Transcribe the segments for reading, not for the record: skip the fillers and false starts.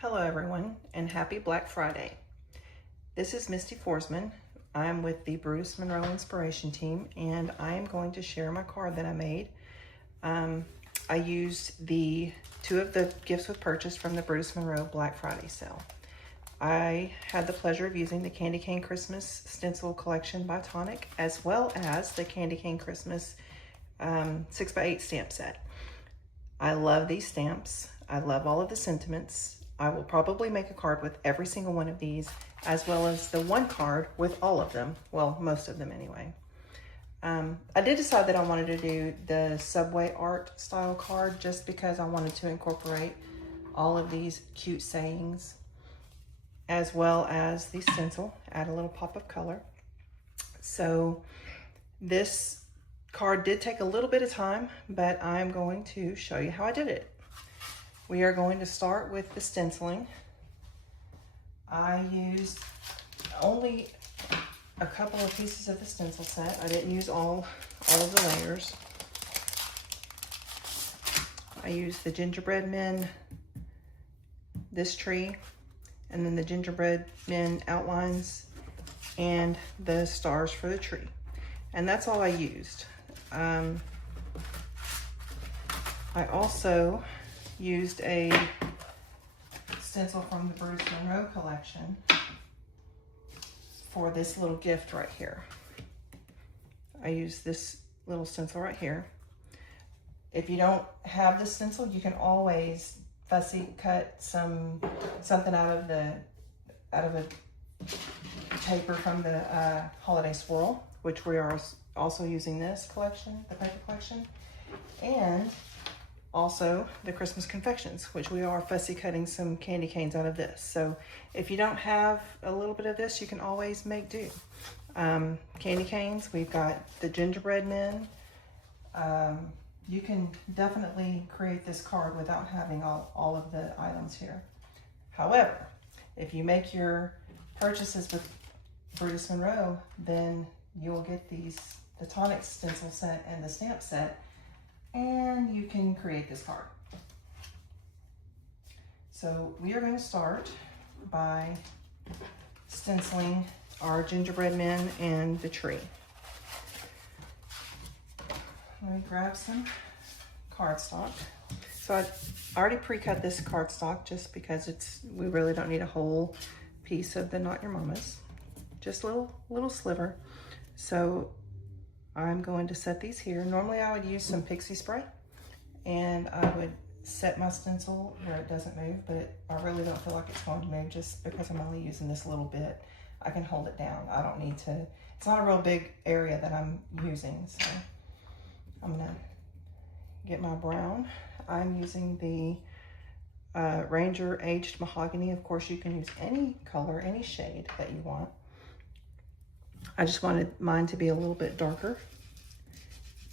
Hello everyone, and happy Black Friday. This is Misty Forsman. I'm with the Brutus Monroe Inspiration Team, and I am going to share my card that I made. I used two of the gifts with purchase from the Brutus Monroe Black Friday sale. I had the pleasure of using the Candy Cane Christmas Stencil Collection by Tonic, as well as the Candy Cane Christmas 6x8 stamp set. I love these stamps. I love all of the sentiments. I will probably make a card with every single one of these, as well as the one card with all of them. Well, most of them anyway. I did decide that I wanted to do the Subway art style card just because I wanted to incorporate all of these cute sayings, as well as the stencil, add a little pop of color. So this card did take a little bit of time, but I'm going to show you how I did it. We are going to start with the stenciling. I used only a couple of pieces of the stencil set. I didn't use all of the layers. I used the gingerbread men, this tree, and then the gingerbread men outlines and the stars for the tree. And that's all I used. I also used a stencil from the Brutus Monroe collection for this little gift right here. I used this little stencil right here. If you don't have the stencil, you can always fussy cut something out of the paper from the holiday swirl, which we are also using this collection, the paper collection, and also the Christmas confections, which we are fussy cutting some candy canes out of this. So if you don't have a little bit of this, you can always make do. Candy canes, we've got the gingerbread men. You can definitely create this card without having all of the items here. However, if you make your purchases with Brutus Monroe, then you'll get the Tonic stencil set and the stamp set, and you can create this card. So we are going to start by stenciling our gingerbread men and the tree. Let me grab some cardstock. So I already pre-cut this cardstock just because we really don't need a whole piece of the Not Your Mama's, just a little sliver. So I'm going to set these here. Normally I would use some pixie spray and I would set my stencil where it doesn't move, but I really don't feel like it's going to move just because I'm only using this little bit. I can hold it down. I don't need to, it's not a real big area that I'm using. So I'm gonna get my brown. I'm using the Ranger Aged Mahogany. Of course, you can use any color, any shade that you want. I just wanted mine to be a little bit darker.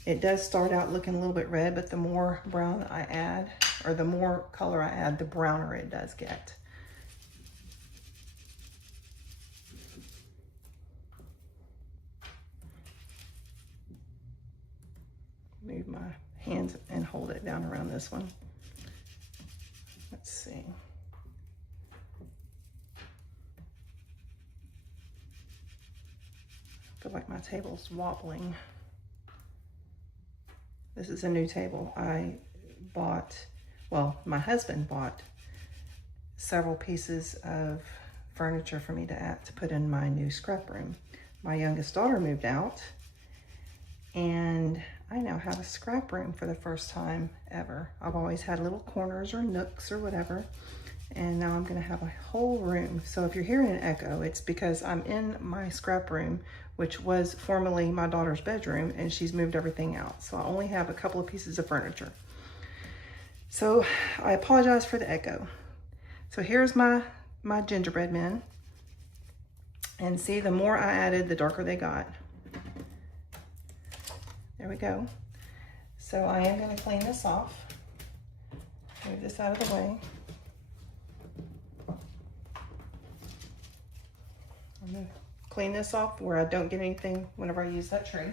It does start out looking a little bit red, but the more brown I add, or the more color I add, the browner it does get. Move my hands and hold it down around this one. Let's see. I feel like my table's wobbling. This is a new table. My husband bought several pieces of furniture for me to put in my new scrap room. My youngest daughter moved out, and I now have a scrap room for the first time ever. I've always had little corners or nooks or whatever, and now I'm gonna have a whole room. So if you're hearing an echo, it's because I'm in my scrap room, which was formerly my daughter's bedroom, and she's moved everything out. So I only have a couple of pieces of furniture. So I apologize for the echo. So here's my gingerbread men. And see, the more I added, the darker they got. There we go. So I am gonna clean this off. Move this out of the way. I'm gonna clean this off where I don't get anything whenever I use that tree.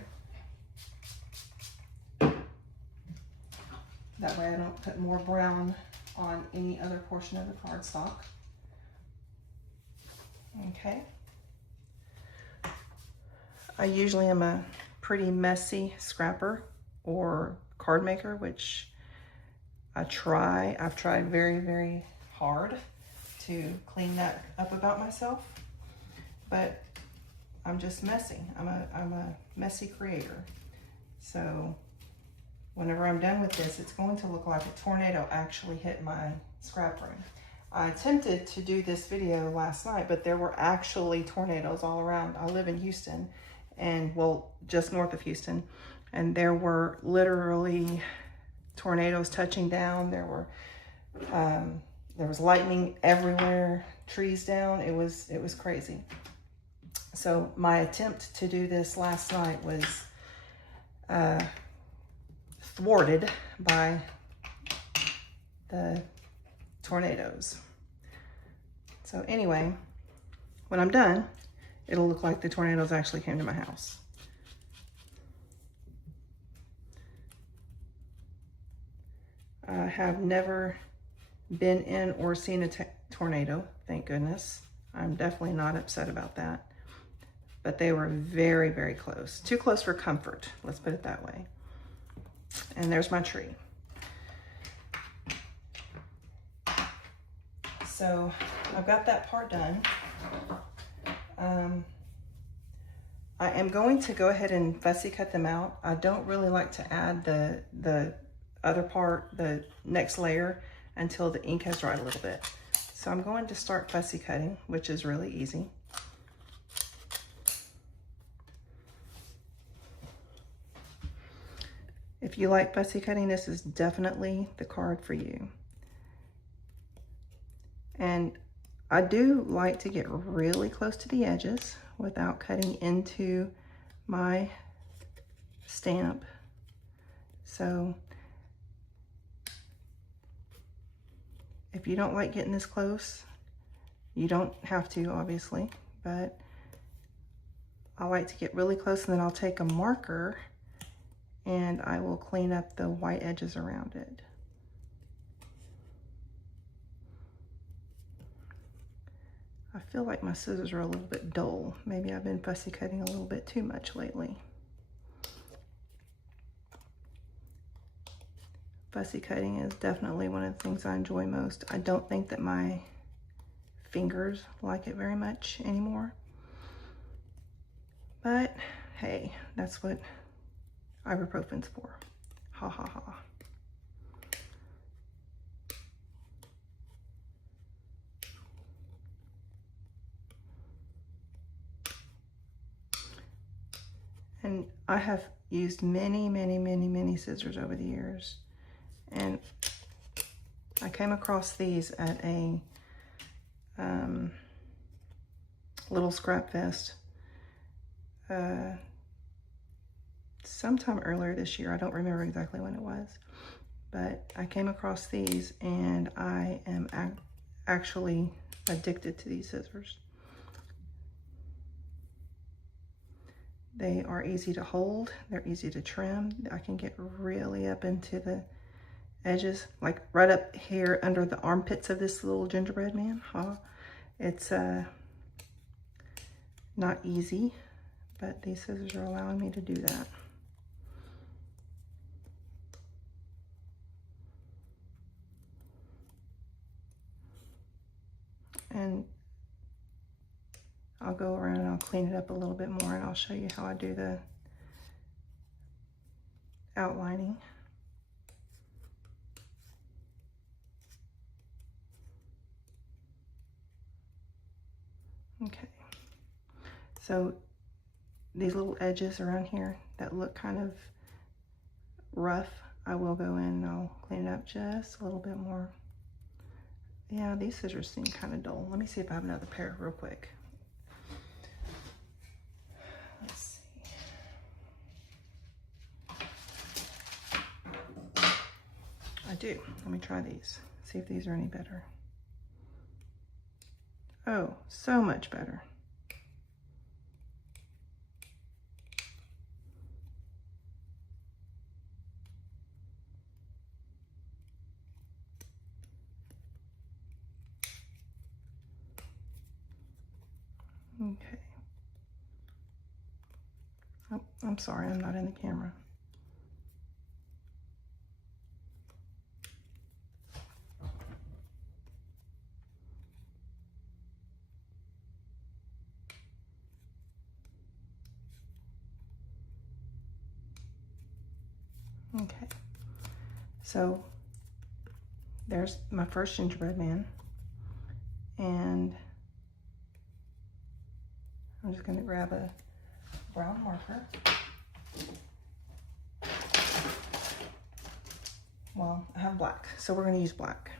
That way I don't put more brown on any other portion of the cardstock. Okay. I usually am a pretty messy scrapper or card maker, which I've tried very, very hard to clean that up about myself, but I'm just messy. I'm a messy creator. So whenever I'm done with this, it's going to look like a tornado actually hit my scrap room. I attempted to do this video last night, but there were actually tornadoes all around. I live in Houston, and well, just north of Houston, and there were literally tornadoes touching down. There was lightning everywhere, trees down. It was crazy. So my attempt to do this last night was thwarted by the tornadoes. So anyway, when I'm done, it'll look like the tornadoes actually came to my house. I have never been in or seen a tornado, thank goodness. I'm definitely not upset about that. But they were very, very close. Too close for comfort, let's put it that way. And there's my tree. So I've got that part done. I am going to go ahead and fussy cut them out. I don't really like to add the other part, the next layer, until the ink has dried a little bit. So I'm going to start fussy cutting, which is really easy. If you like fussy cutting, this is definitely the card for you. And I do like to get really close to the edges without cutting into my stamp. So if you don't like getting this close, you don't have to, obviously, but I like to get really close, and then I'll take a marker and I will clean up the white edges around it. I feel like my scissors are a little bit dull. Maybe I've been fussy cutting a little bit too much lately. Fussy cutting is definitely one of the things I enjoy most. I don't think that my fingers like it very much anymore. But hey, that's what ibuprofen's for. Ha ha ha. And I have used many scissors over the years. And I came across these at a little scrap fest sometime earlier this year. I don't remember exactly when it was, but I came across these, and I am actually addicted to these scissors. They are easy to hold, they're easy to trim. I can get really up into the edges, like right up here under the armpits of this little gingerbread man. It's not easy, but these scissors are allowing me to do that. And I'll go around and I'll clean it up a little bit more, and I'll show you how I do the outlining. Okay, so these little edges around here that look kind of rough, I will go in and I'll clean it up just a little bit more. Yeah, these scissors seem kind of dull. Let me see if I have another pair real quick. Let's see. I do. Let me try these. See if these are any better. Oh, so much better. Okay. Oh, I'm sorry, I'm not in the camera. Okay, so there's my first gingerbread man, and I'm just going to grab a brown marker. Well, I have black, so we're going to use black.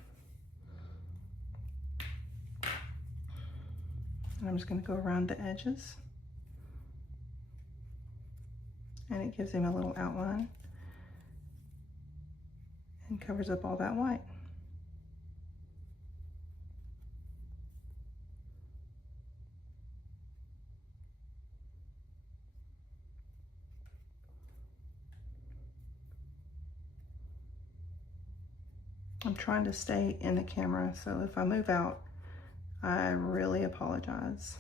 And I'm just going to go around the edges, and it gives him a little outline and covers up all that white. I'm trying to stay in the camera, so if I move out, I really apologize.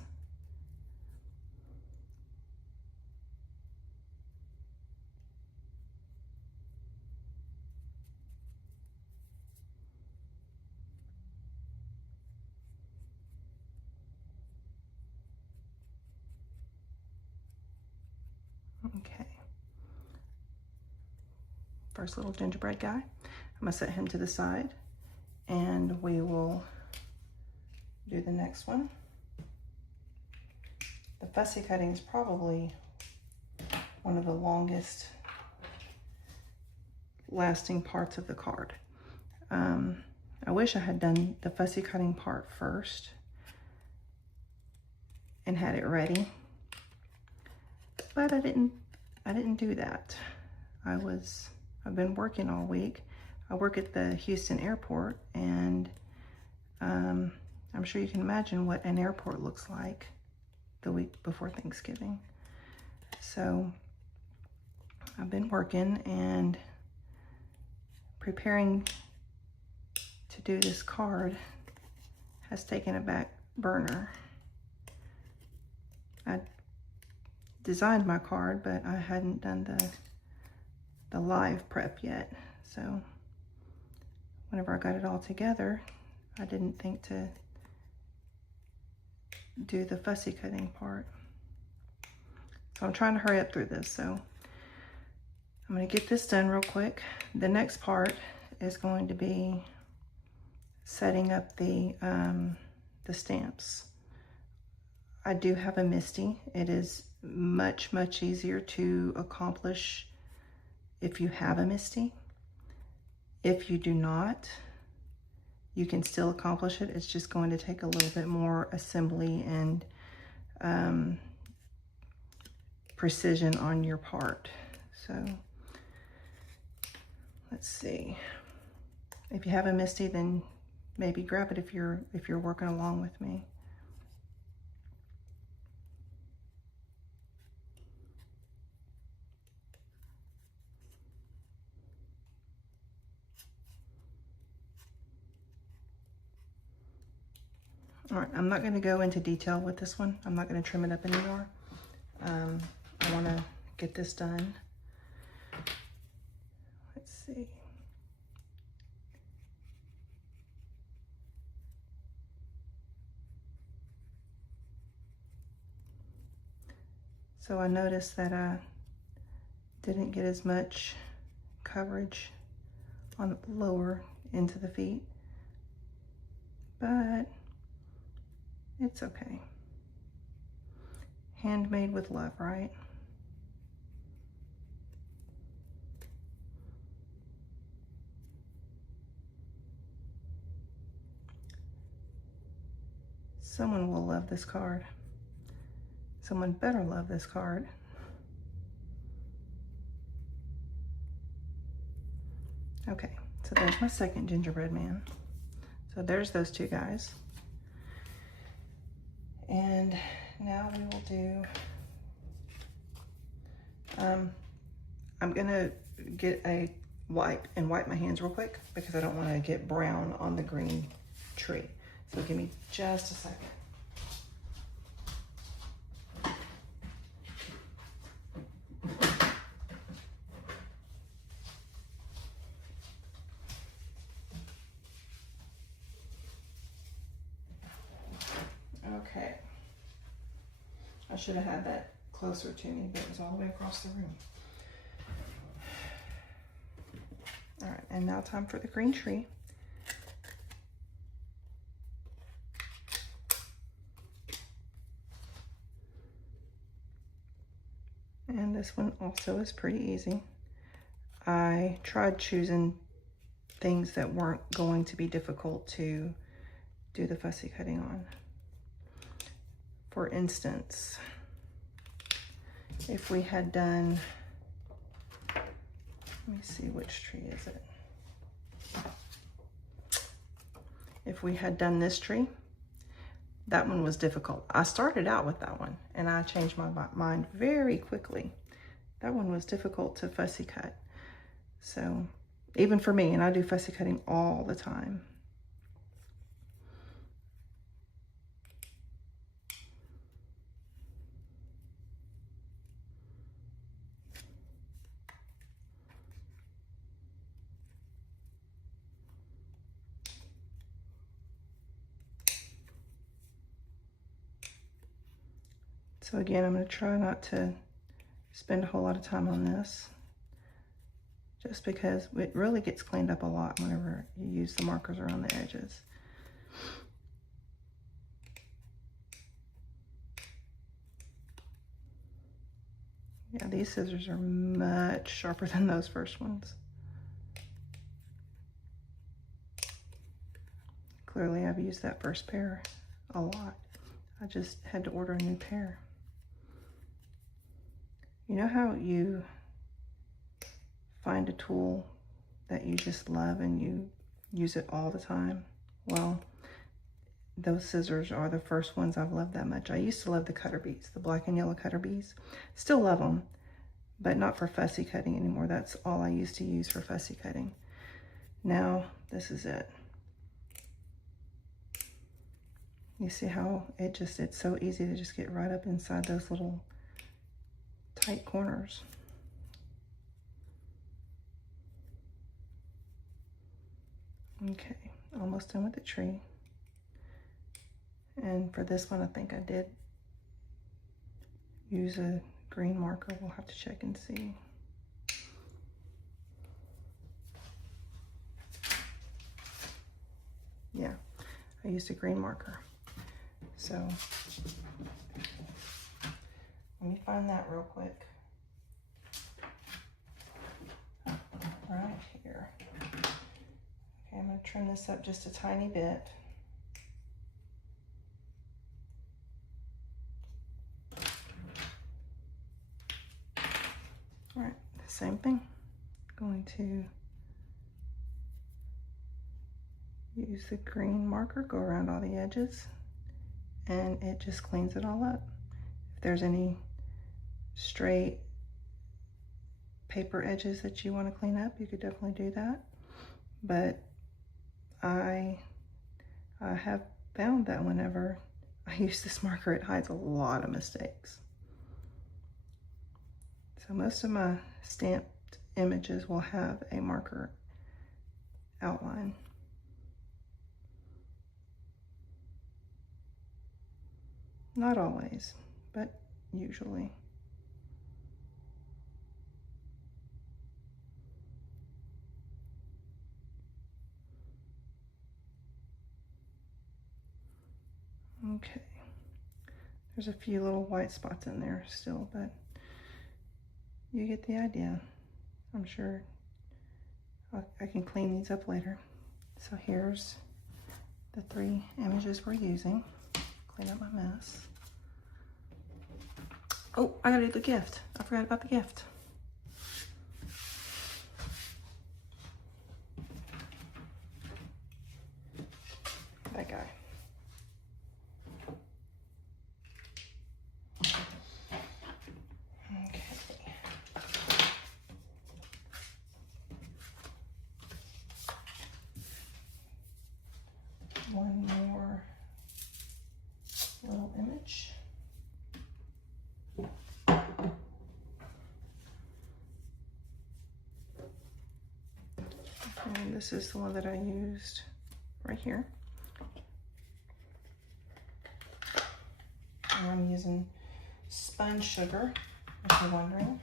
Okay. First little gingerbread guy. I'm gonna set him to the side, and we will do the next one. The fussy cutting is probably one of the longest lasting parts of the card. I wish I had done the fussy cutting part first and had it ready, but I didn't do that. I've been working all week. I work at the Houston airport, and I'm sure you can imagine what an airport looks like the week before Thanksgiving. So I've been working and preparing to do this card has taken a back burner. I designed my card, but I hadn't done the live prep yet. So whenever I got it all together, I didn't think to do the fussy cutting part. So I'm trying to hurry up through this. So I'm going to get this done real quick. The next part is going to be setting up the stamps. I do have a Misty. It is much easier to accomplish if you have a Misty. If you do not, you can still accomplish it. It's just going to take a little bit more assembly and precision on your part. So let's see. If you have a Misty, then maybe grab it if you're working along with me. All right, I'm not going to go into detail with this one. I'm not going to trim it up anymore. I want to get this done. Let's see. So I noticed that I didn't get as much coverage on the lower into the feet, but it's okay. Handmade with love, right? Someone will love this card. Someone better love this card. Okay, so there's my second gingerbread man. So there's those two guys. And now we will do, I'm gonna get a wipe and wipe my hands real quick because I don't wanna get brown on the green tree. So give me just a second. I should have had that closer to me, but it was all the way across the room. All right, and now time for the green tree. And this one also is pretty easy. I tried choosing things that weren't going to be difficult to do the fussy cutting on. For instance, if we had done, let me see, which tree is it? If we had done this tree, that one was difficult. I started out with that one and I changed my mind very quickly. That one was difficult to fussy cut. So even for me, and I do fussy cutting all the time. So again, I'm going to try not to spend a whole lot of time on this, just because it really gets cleaned up a lot whenever you use the markers around the edges. Yeah, these scissors are much sharper than those first ones. Clearly, I've used that first pair a lot. I just had to order a new pair. You know how you find a tool that you just love and you use it all the time? Well, those scissors are the first ones I've loved that much. I used to love the cutter bees, the black and yellow cutter bees. Still love them, but not for fussy cutting anymore. That's all I used to use for fussy cutting. Now, this is it. You see how it's so easy to just get right up inside those little tight corners. Okay, almost done with the tree. And for this one, I think I did use a green marker. We'll have to check and see. Yeah, I used a green marker. So let me find that real quick. Right here. Okay, I'm going to trim this up just a tiny bit. All right, the same thing. Going to use the green marker, go around all the edges, and it just cleans it all up. If there's any straight paper edges that you want to clean up, you could definitely do that. But I have found that whenever I use this marker, it hides a lot of mistakes. So most of my stamped images will have a marker outline. Not always, but usually. Okay, there's a few little white spots in there still, but you get the idea. I'm sure I can clean these up later. So here's the 3 images we're using. Clean up my mess. Oh, I gotta do the gift. I forgot about the gift. That guy. Okay. One more little image. And this is the one that I used right here. And I'm using spun sugar, if you're wondering.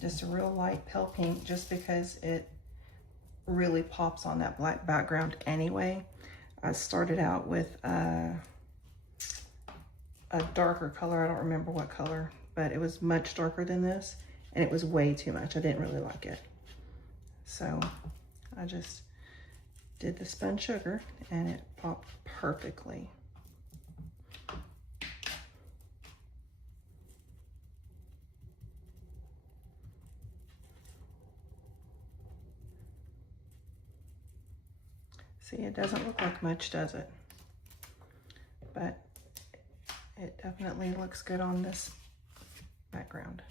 Just a real light pale pink, just because it really pops on that black background anyway. I started out with a darker color. I don't remember what color, but it was much darker than this, and it was way too much. I didn't really like it. So I just did the spun sugar, and it popped perfectly. See, it doesn't look like much, does it? But it definitely looks good on this background.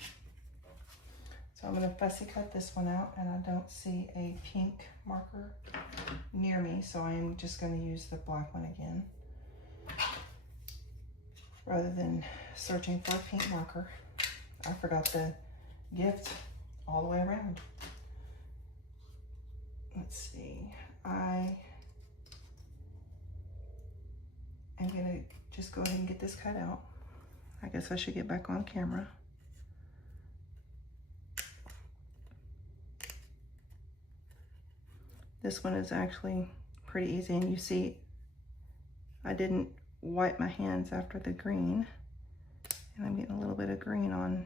So I'm going to fussy cut this one out, and I don't see a pink marker near me, so I'm just going to use the black one again, rather than searching for a pink marker. I forgot the gift all the way around. Let's see. I am going to just go ahead and get this cut out. I guess I should get back on camera. This one is actually pretty easy, and you see I didn't wipe my hands after the green, and I'm getting a little bit of green on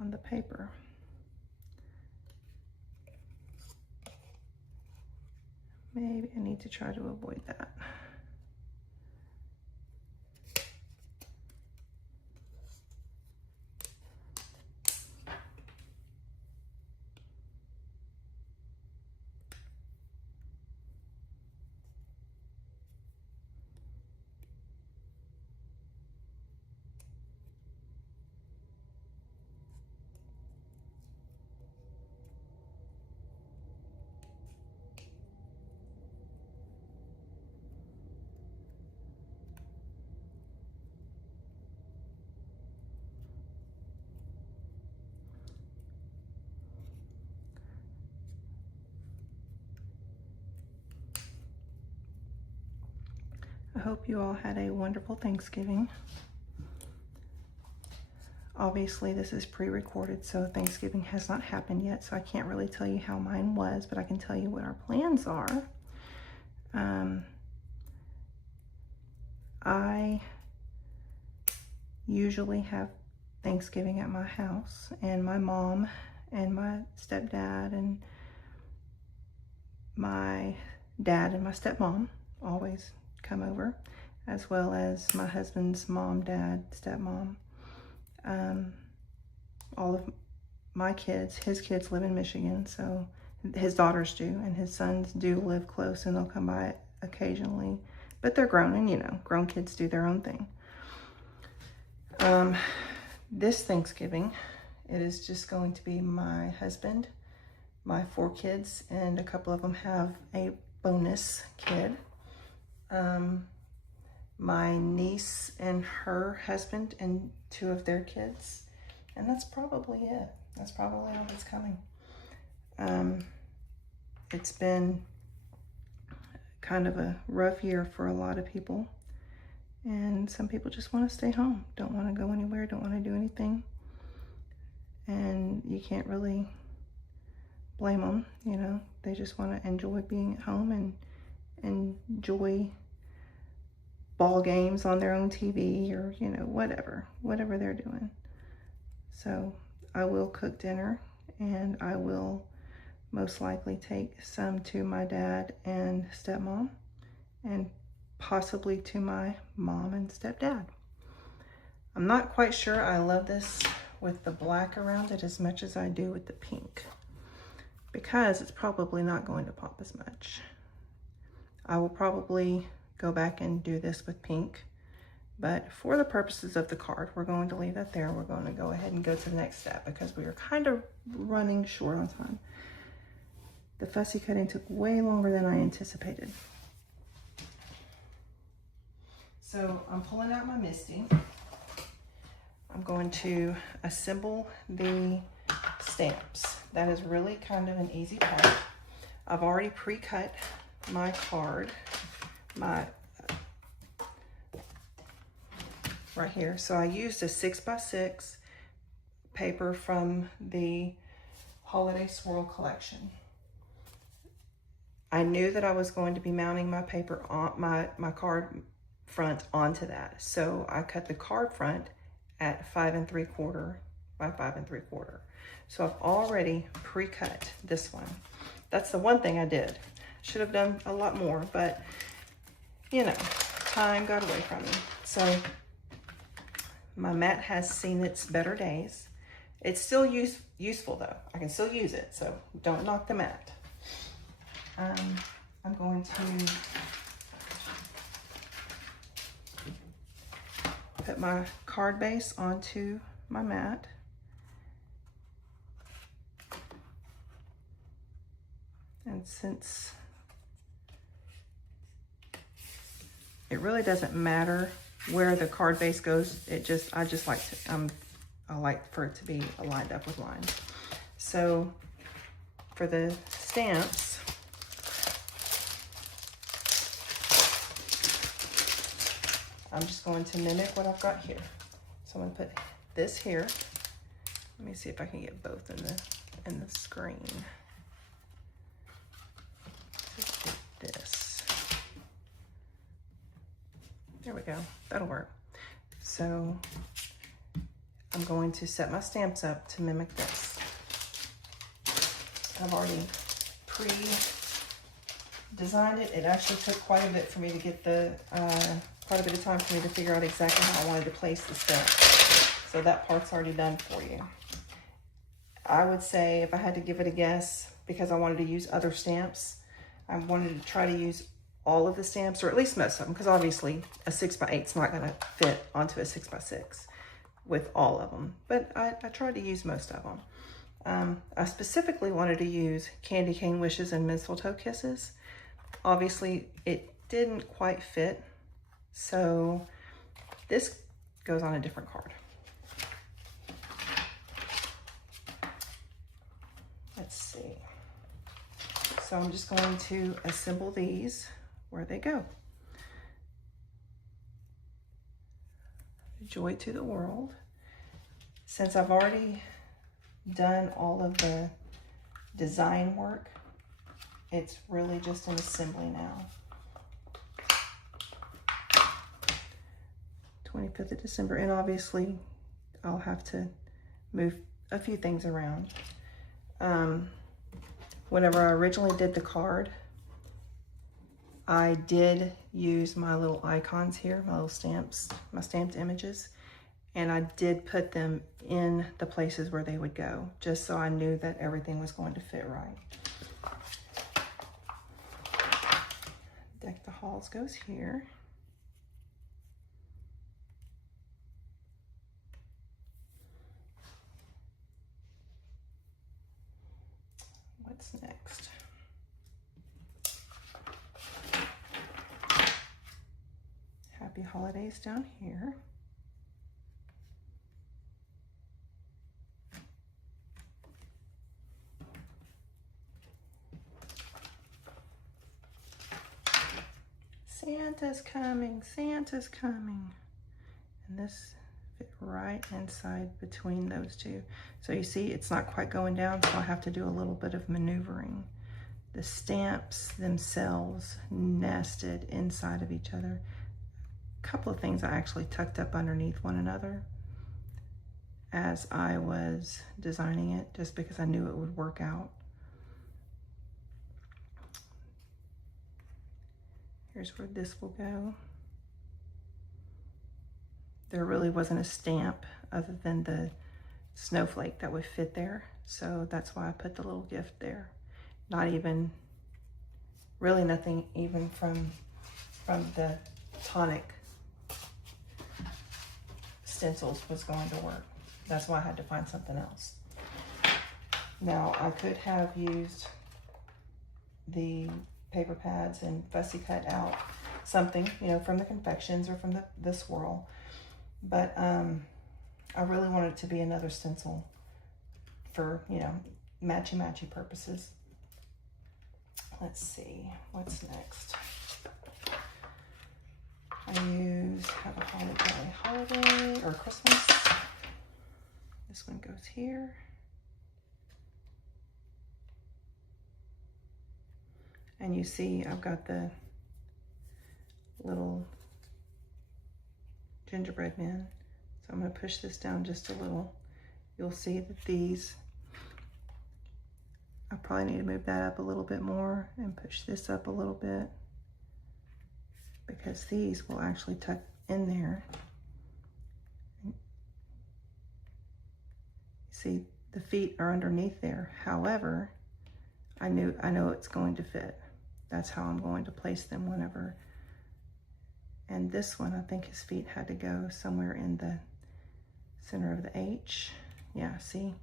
the paper. Maybe I need to try to avoid that. I hope you all had a wonderful Thanksgiving. Obviously, this is pre-recorded, so Thanksgiving has not happened yet, so I can't really tell you how mine was, but I can tell you what our plans are. I usually have Thanksgiving at my house, and my mom and my stepdad and my dad and my stepmom always come over, as well as my husband's mom, dad, stepmom. All of my kids, his kids live in Michigan, so his daughters do, and his sons do live close, and they'll come by occasionally, but they're grown, and you know, grown kids do their own thing. This Thanksgiving, it is just going to be my husband, my 4 kids, and a couple of them have a bonus kid. My niece and her husband and 2 of their kids, and that's probably it. That's probably all that's coming. It's been kind of a rough year for a lot of people, and some people just want to stay home, don't want to go anywhere, don't want to do anything, and you can't really blame them. You know, they just want to enjoy being at home and enjoy ball games on their own TV, or you know, whatever they're doing. So I will cook dinner, and I will most likely take some to my dad and stepmom, and possibly to my mom and stepdad. I'm not quite sure I love this with the black around it as much as I do with the pink, because it's probably not going to pop as much. I will probably go back and do this with pink, but for the purposes of the card, we're going to leave that there. We're going to go ahead and go to the next step, because we are kind of running short on time. The fussy cutting took way longer than I anticipated. So I'm pulling out my Misty. I'm going to assemble the stamps. That is really kind of an easy part. I've already pre-cut my card, my right here. So I used a 6x6 paper from the Holiday Swirl collection. I knew that I was going to be mounting my paper on my card front onto that. So I cut the card front at 5 3/4 by 5 3/4. So I've already pre-cut this one. That's the one thing I did. Should have done a lot more, but you know, time got away from me. So my mat has seen its better days. It's still useful though. I can still use it, so don't knock the mat. I'm going to put my card base onto my mat. And since it really doesn't matter where the card base goes, I just like to, I like for it to be lined up with lines. So for the stamps, I'm just going to mimic what I've got here. So I'm going to put this here. Let me see if I can get both in the screen. Just get this. There we go. That'll work. So I'm going to set my stamps up to mimic this. I've already pre-designed it. It actually took quite a bit for me to get quite a bit of time for me to figure out exactly how I wanted to place the stamp. So that part's already done for you. I would say if I had to give it a guess, because I wanted to use other stamps, I wanted to try to use all of the stamps, or at least most of them, because obviously a 6x8 is not gonna fit onto a 6x6 with all of them. But I tried to use most of them. I specifically wanted to use Candy Cane Wishes and Mistletoe Kisses. Obviously it didn't quite fit. So this goes on a different card. Let's see. So I'm just going to assemble these where they go. Joy to the world. Since I've already done all of the design work, it's really just an assembly now. 25th of December, and obviously I'll have to move a few things around. Whenever I originally did the card, I did use my little icons here, my little stamps, my stamped images, and I did put them in the places where they would go, just so I knew that everything was going to fit right. Deck the Halls goes here. What's next? Happy Holidays down here. Santa's coming, Santa's coming. And this fit right inside between those two. So you see, it's not quite going down, so I have to do a little bit of maneuvering. The stamps themselves nested inside of each other. A couple of things I actually tucked up underneath one another as I was designing it, just because I knew it would work out. Here's where this will go. There really wasn't a stamp other than the snowflake that would fit there. So that's why I put the little gift there. Not even, really nothing even from the tonic stencils was going to work. That's why I had to find something else. Now I could have used the paper pads and fussy cut out something, you know, from the confections or from the swirl. But I really wanted it to be another stencil for, you know, matchy-matchy purposes. Let's see, what's next? I use Have a holiday or Christmas. This one goes here. And you see I've got the little gingerbread men. So I'm going to push this down just a little. You'll see that these, I probably need to move that up a little bit more and push this up a little bit, because these will actually tuck in there. See, the feet are underneath there. However, I know it's going to fit. That's how I'm going to place them whenever. And this one, I think his feet had to go somewhere in the center of the H. Yeah, see,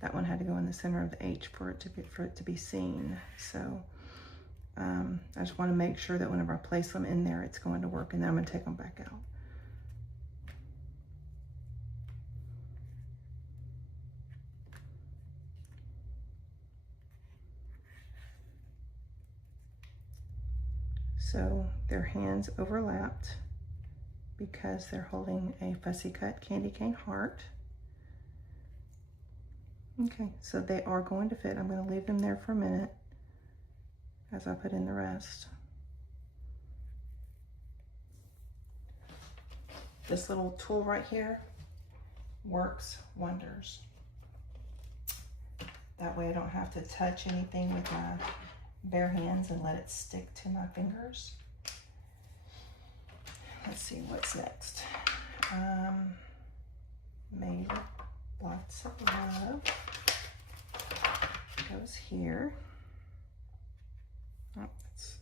that one had to go in the center of the H for it to be seen. So I just want to make sure that whenever I place them in there, it's going to work. And then I'm going to take them back out. So their hands overlapped because they're holding a fussy cut candy cane heart. Okay, so they are going to fit. I'm going to leave them there for a minute as I put in the rest. This little tool right here works wonders. That way I don't have to touch anything with my bare hands and let it stick to my fingers. Let's see what's next. Made lots of love goes here. Oh, that's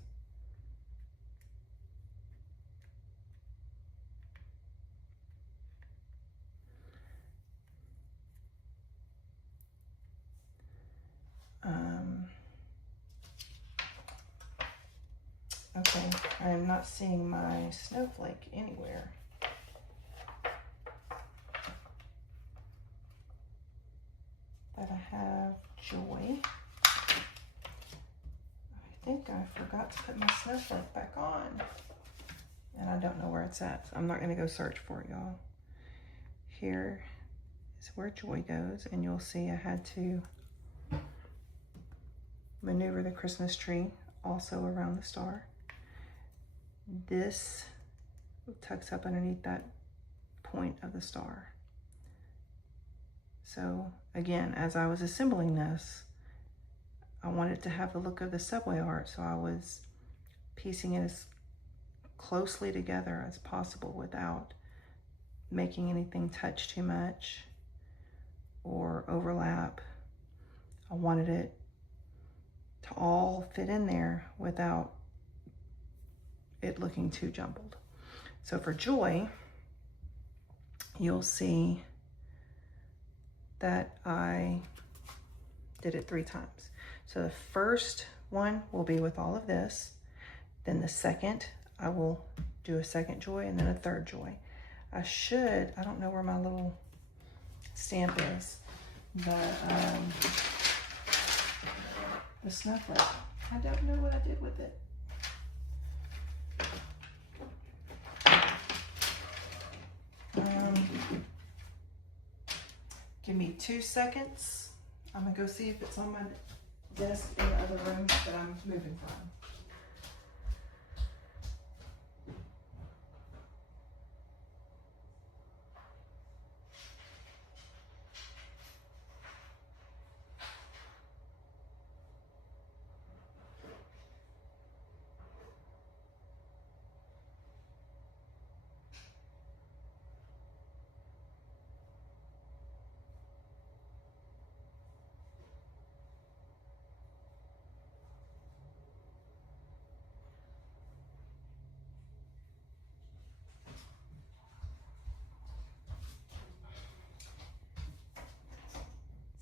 okay, I am not seeing my snowflake anywhere. But I have Joy. I think I forgot to put my snowflake back on. And I don't know where it's at. So I'm not going to go search for it, y'all. Here is where Joy goes. And you'll see I had to maneuver the Christmas tree also around the star. This tucks up underneath that point of the star. So again, as I was assembling this, I wanted to have the look of the subway art, so I was piecing it as closely together as possible without making anything touch too much or overlap. I wanted it to all fit in there without it looking too jumbled. So for Joy, you'll see that I did it 3 times. So the first one will be with all of this. Then the second, I will do a second Joy and then a third Joy. I don't know where my little stamp is, but the snowflake, I don't know what I did with it. Give me 2 seconds. I'm gonna go see if it's on my desk in the other room that I'm moving from.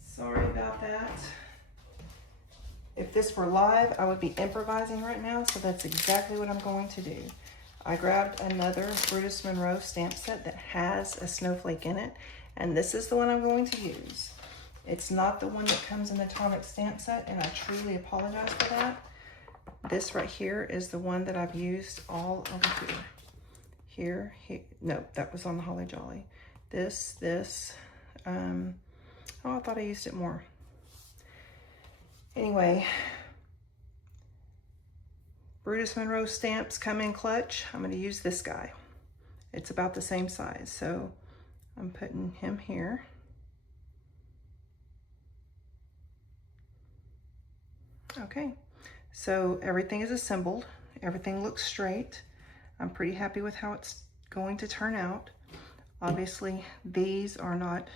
Sorry about that. If this were live, I would be improvising right now, so that's exactly what I'm going to do. I grabbed another Brutus Monroe stamp set that has a snowflake in it, and this is the one I'm going to use. It's not the one that comes in the Tonic stamp set, and I truly apologize for that. This right here is the one that I've used all over here. here, no, that was on the Holly Jolly. This, oh, I thought I used it more. Anyway, Brutus Monroe stamps come in clutch. I'm going to use this guy. It's about the same size, so I'm putting him here. Okay, so everything is assembled. Everything looks straight. I'm pretty happy with how it's going to turn out. Obviously, these are not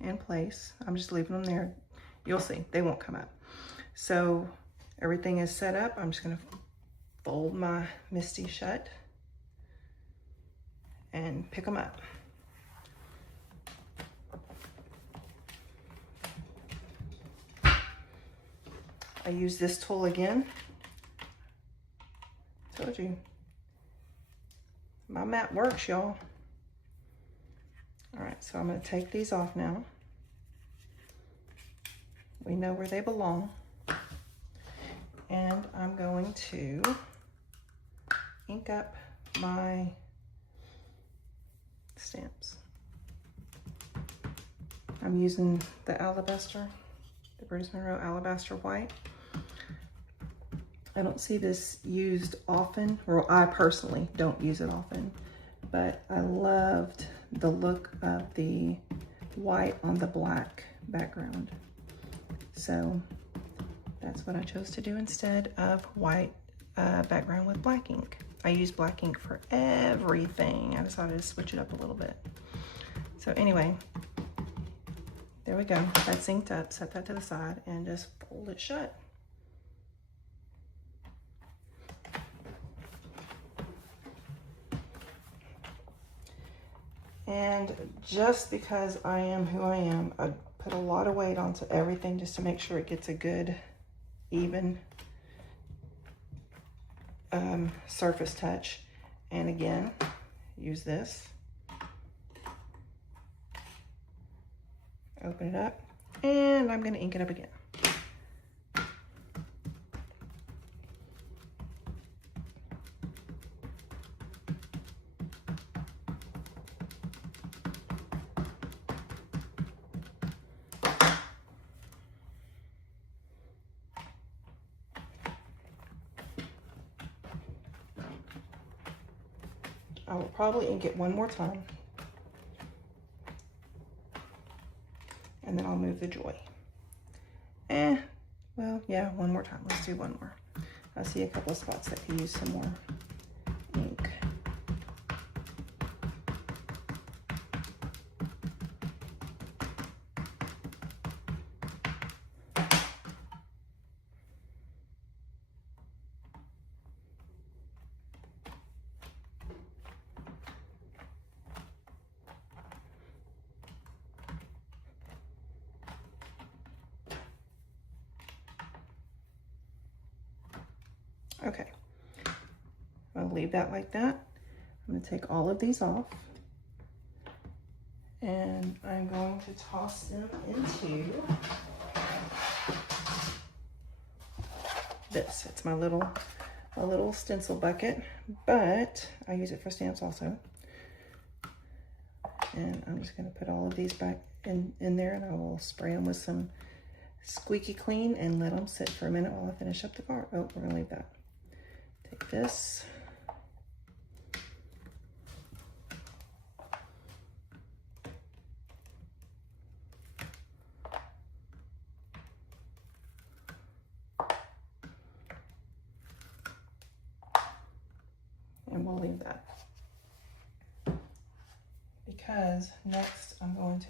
in place. I'm just leaving them there. You'll see, they won't come up. So everything is set up. I'm just gonna fold my Misty shut and pick them up. I use this tool again. Told you. My mat works, y'all. All right, so I'm going to take these off now. We know where they belong. And I'm going to ink up my stamps. I'm using the Alabaster, the Brutus Monroe Alabaster White. I don't see this used often, or I personally don't use it often, but I loved the look of the white on the black background. So that's what I chose to do instead of white background with black ink. I use black ink for everything. I decided to switch it up a little bit. So anyway, there we go. That's inked up. Set that to the side and just fold it shut. And just because I am who I am, I put a lot of weight onto everything just to make sure it gets a good, even surface touch. And again, use this. Open it up, and I'm going to ink it up again. I will probably ink it one more time, and then I'll move the Joy. Well, yeah, one more time. Let's do one more. I see a couple of spots that could use some more ink. Okay, I'll leave that like that. I'm going to take all of these off, and I'm going to toss them into this. It's my little stencil bucket, but I use it for stamps also. And I'm just going to put all of these back in there, and I will spray them with some squeaky clean and let them sit for a minute while I finish up the card. Oh, we're going to leave that. Take this. And we'll leave that. Because next I'm going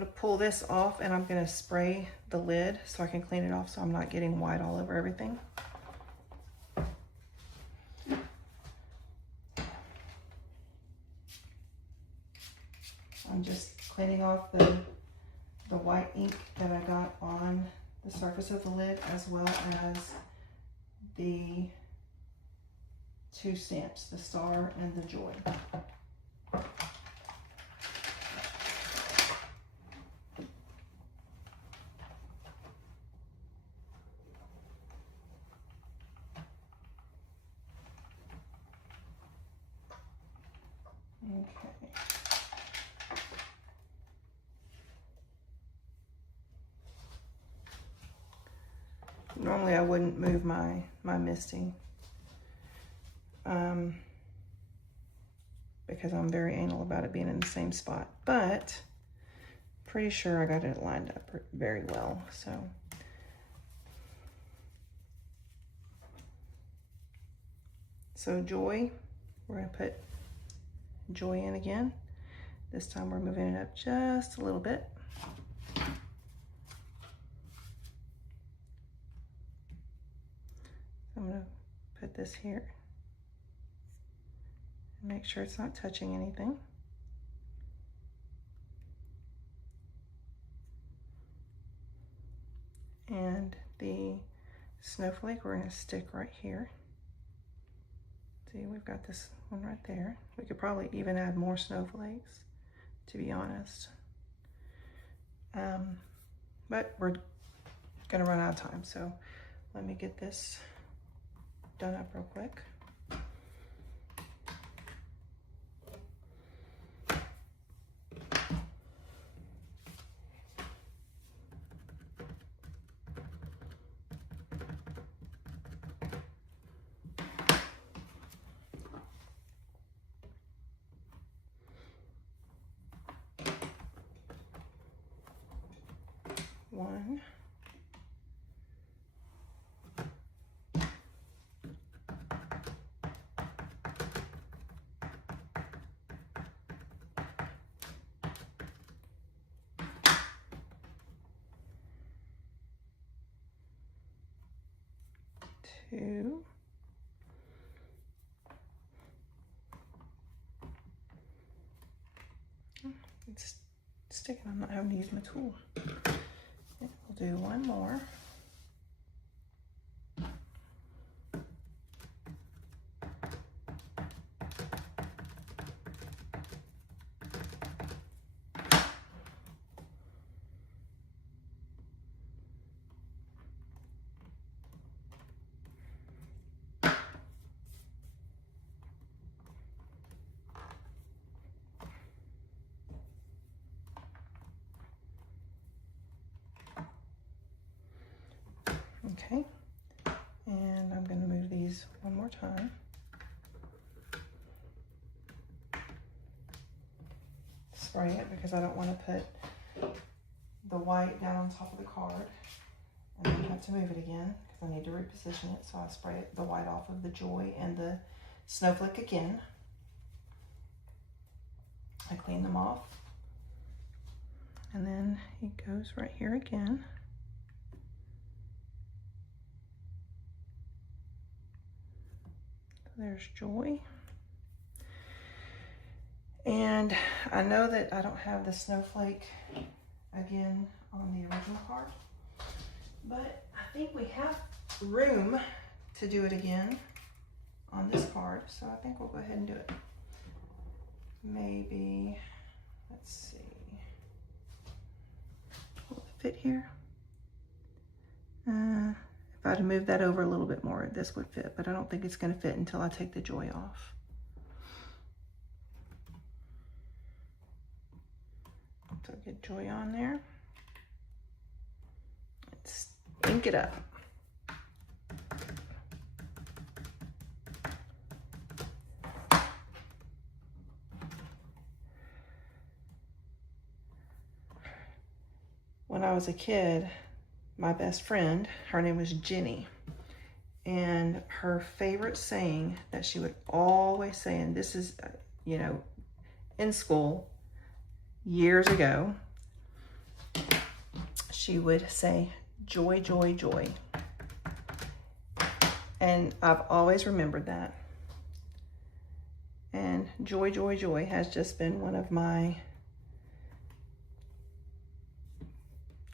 to pull this off, and I'm going to spray the lid so I can clean it off so I'm not getting white all over everything. I'm just cleaning off the white ink that I got on the surface of the lid, as well as the two stamps, the Star and the Joy. normally I wouldn't move my Misty. Because I'm very anal about it being in the same spot, but pretty sure I got it lined up very well. So Joy, we're gonna put Joy in again. This time we're moving it up just a little bit. I'm gonna put this here. Make sure it's not touching anything. And the snowflake we're going to stick right here. See, we've got this one right there. We could probably even add more snowflakes, to be honest. But we're going to run out of time, so let me get this done up real quick. One. Two. It's sticking. I'm not having to use my tool. We'll do one more. Okay, and I'm going to move these one more time. Spray it because I don't want to put the white down on top of the card and then have to move it again because I need to reposition it. So I spray the white off of the Joy and the snowflake again. I clean them off, and then it goes right here again. There's Joy. And I know that I don't have the snowflake again on the original card, but I think we have room to do it again on this card, so I think we'll go ahead and do it. Maybe, let's see, will it fit here? If I'd moved that over a little bit more, this would fit, but I don't think it's going to fit until I take the Joy off. So get Joy on there. Let's ink it up. When I was a kid, my best friend, her name was Jenny, and her favorite saying that she would always say, and this is, you know, in school years ago, she would say, joy, joy, joy. And I've always remembered that. And joy, joy, joy has just been one of my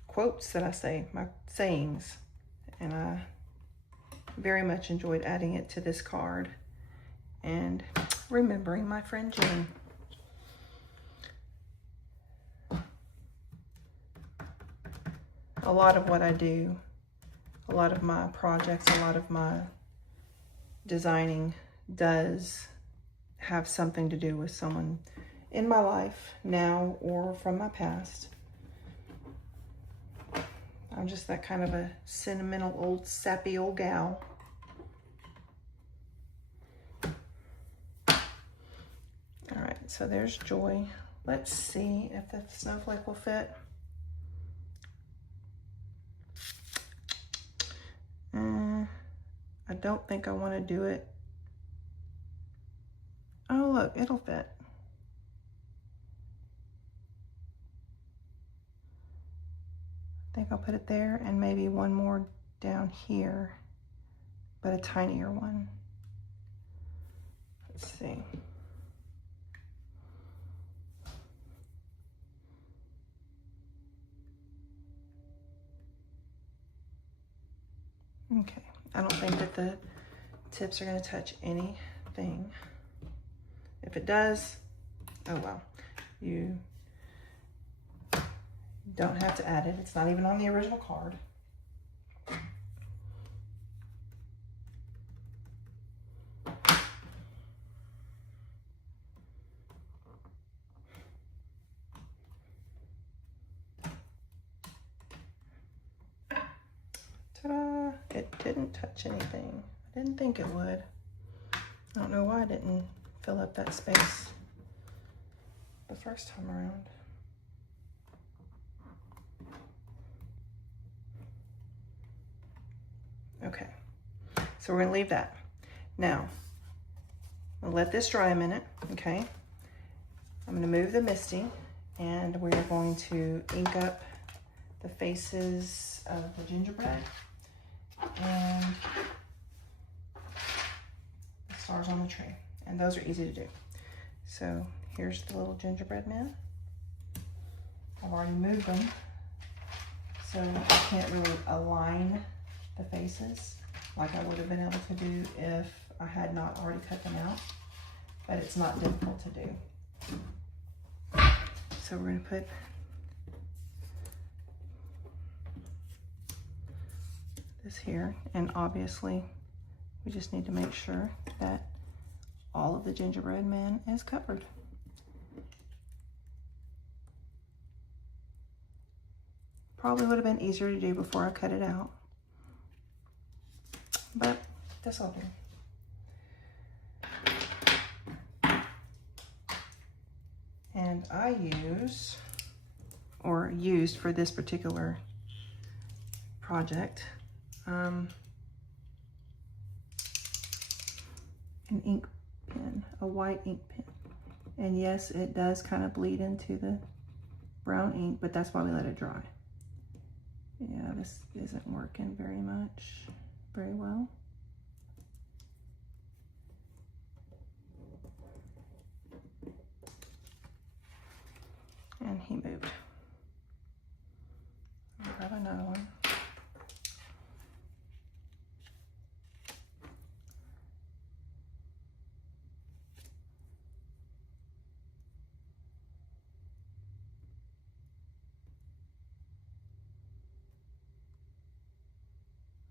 quotes that I say, my sayings, and I very much enjoyed adding it to this card and remembering my friend Jenny. A lot of what I do, a lot of my projects, a lot of my designing does have something to do with someone in my life now or from my past. I'm just that kind of a sentimental, old, sappy old gal. All right, so there's Joy. Let's see if the snowflake will fit. I don't think I want to do it. Oh, look, it'll fit. I think I'll put it there and maybe one more down here, but a tinier one. Let's see. Okay, I don't think that the tips are going to touch anything. If it does, oh well. You don't have to add it. It's not even on the original card. Ta-da! It didn't touch anything. I didn't think it would. I don't know why I didn't fill up that space the first time around. Okay, so we're gonna leave that. Now, I'll let this dry a minute, okay? I'm gonna move the Misty and we're going to ink up the faces of the gingerbread and the stars on the tree. And those are easy to do. So here's the little gingerbread man. I've already moved them, so I can't really align the faces like I would have been able to do if I had not already cut them out, but it's not difficult to do. So we're going to put this here, and obviously we just need to make sure that all of the gingerbread man is covered. Probably would have been easier to do before I cut it out, but that's all good. And I used for this particular project, an ink pen, a white ink pen. And yes, it does kind of bleed into the brown ink, but that's why we let it dry. Yeah, this isn't working very well. And he moved. I'll grab another one.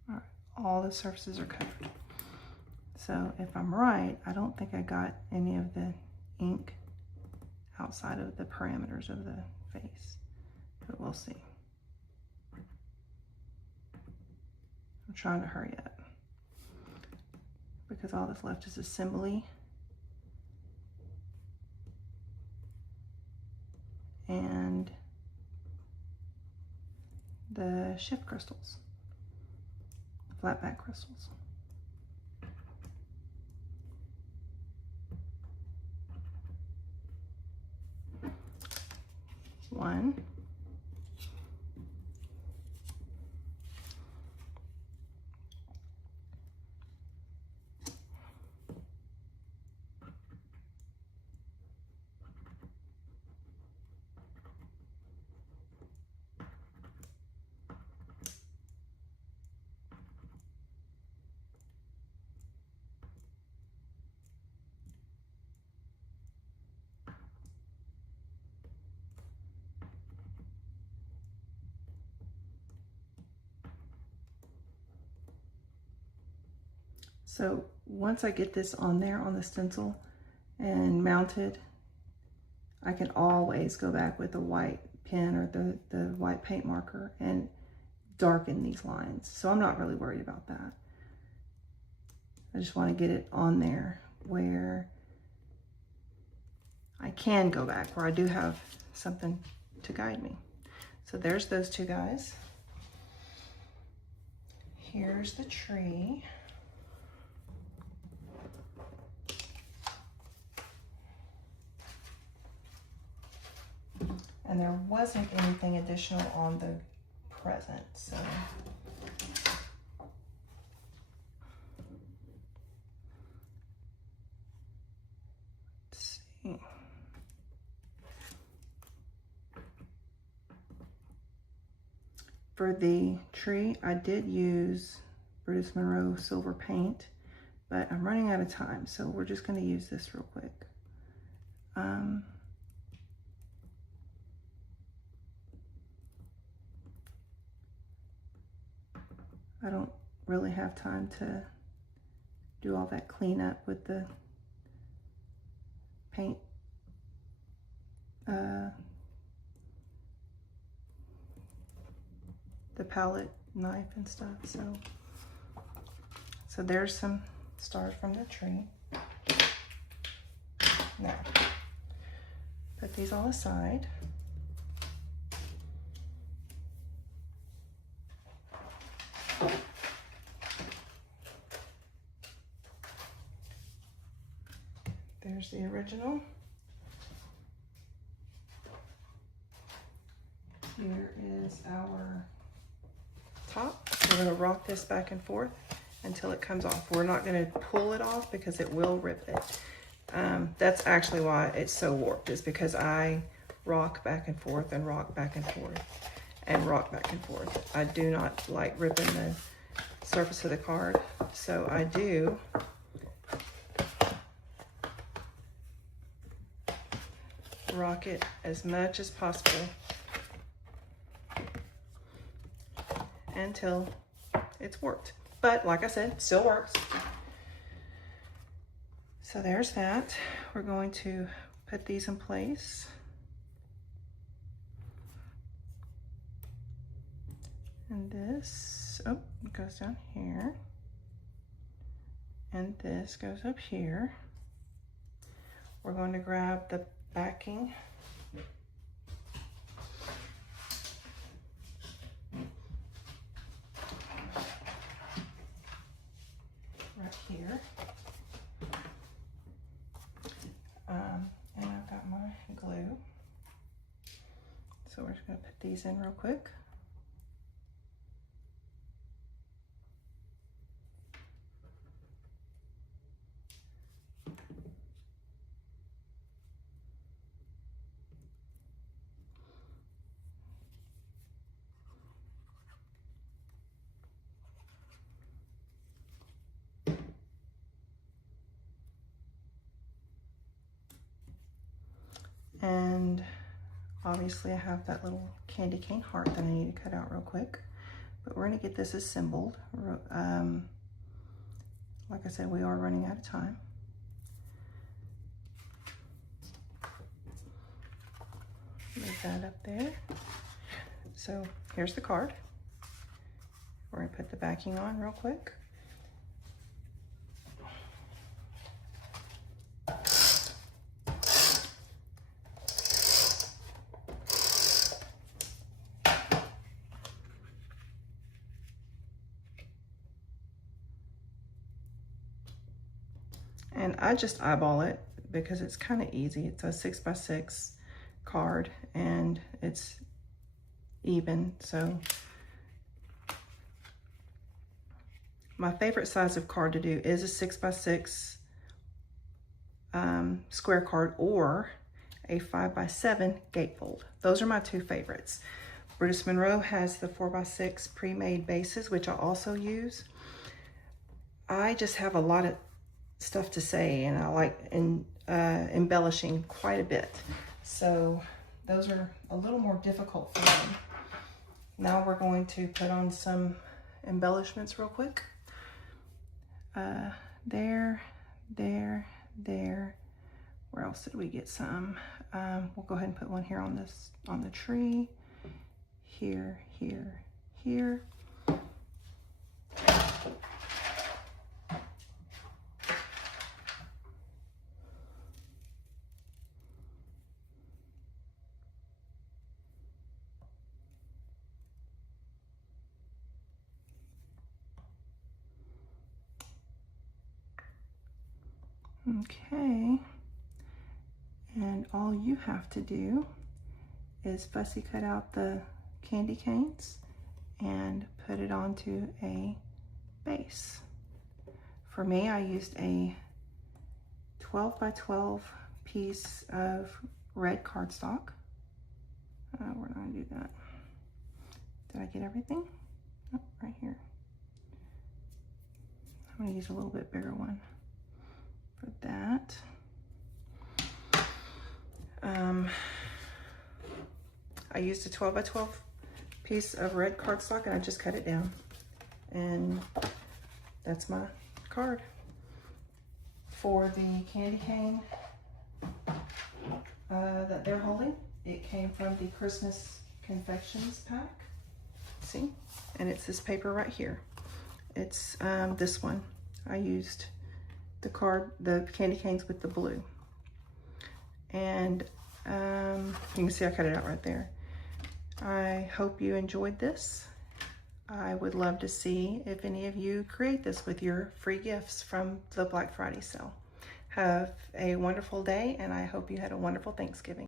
All right, all the surfaces are covered. So if I'm right, I don't think I got any of the ink outside of the parameters of the face, but we'll see. I'm trying to hurry up because all that's left is assembly and the shift crystals, flat back crystals. One. So once I get this on there on the stencil and mounted, I can always go back with a white pen or the white paint marker and darken these lines. So I'm not really worried about that. I just want to get it on there where I can go back, where I do have something to guide me. So there's those two guys. Here's the tree. And there wasn't anything additional on the present, so. Let's see. For the tree, I did use Bruce Monroe silver paint, but I'm running out of time, so we're just going to use this real quick. I don't really have time to do all that cleanup with the paint. The palette knife and stuff, so there's some stars from the tree. Now, put these all aside. There's the original. Here is our top. We're going to rock this back and forth until it comes off. We're not going to pull it off because it will rip it. That's actually why it's so warped, is because I rock back and forth and rock back and forth and rock back and forth. I do not like ripping the surface of the card, so I do rock it as much as possible until it's warped. But like I said, still works. So there's that. We're going to put these in place. And this, oh, it goes down here. And this goes up here. We're going to grab the backing. Right here. And I've got my glue. So we're just going to put these in real quick. And obviously I have that little candy cane heart that I need to cut out real quick. But we're going to get this assembled. Like I said, we are running out of time. Leave that up there. So here's the card. We're going to put the backing on real quick. And I just eyeball it because it's kind of easy. It's a 6x6 card and it's even. So my favorite size of card to do is a 6x6 square card or a 5x7 gatefold. Those are my two favorites. Bruce Monroe has the 4x6 pre-made bases, which I also use. I just have a lot of stuff to say and I like embellishing quite a bit. So those are a little more difficult for me. Now we're going to put on some embellishments real quick. There. Where else did we get some? We'll go ahead and put one here on the tree. Here. here. Okay, and all you have to do is fussy cut out the candy canes and put it onto a base. For me, I used a 12 by 12 piece of red cardstock. We're not gonna do that. Did I get everything? Oh, right here. I'm gonna use a little bit bigger one for that. I used a 12 by 12 piece of red cardstock and I just cut it down. And that's my card. For the candy cane that they're holding, it came from the Christmas confections pack. See? And it's this paper right here. It's this one. I used the candy canes with the blue. And you can see I cut it out right there. I hope you enjoyed this. I would love to see if any of you create this with your free gifts from the Black Friday sale. Have a wonderful day, and I hope you had a wonderful Thanksgiving.